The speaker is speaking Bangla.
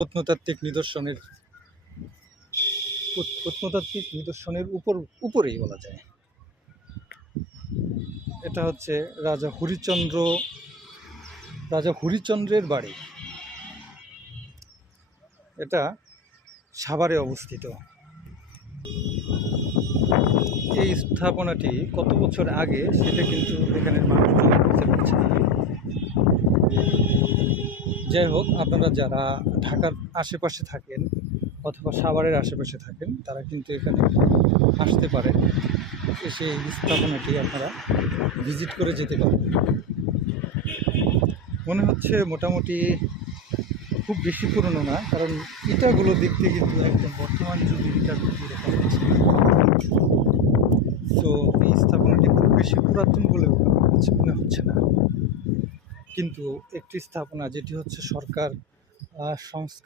প্রত্নতাত্ত্বিক নিদর্শনের উপরেই বলা যায়। এটা হচ্ছে রাজা হরিচন্দ্রের বাড়ি। এটা সাভারে অবস্থিত। এই স্থাপনাটি কত বছর আগে সেটা কিন্তু এখানের মানুষজন বুঝতে পারছে না। যাই হোক, আপনারা যারা ঢাকার আশেপাশে থাকেন অথবা সাভারের আশেপাশে থাকেন তারা কিন্তু এখানে আসতে পারেন, এসে এই স্থাপনাটি আপনারা ভিজিট করে যেতে পারেন। মনে হচ্ছে মোটামুটি খুব বেশি পুরনো না, কারণ ইটাগুলো দেখতে কিন্তু একদম বর্তমান যুগের ইটার মতো দেখা যাচ্ছে। তো এই স্থাপনাটি খুব বেশি পুরাতন বলে মনে হচ্ছে না, কিন্তু একটি স্থাপনা যেটি হচ্ছে সরকার সংস্কার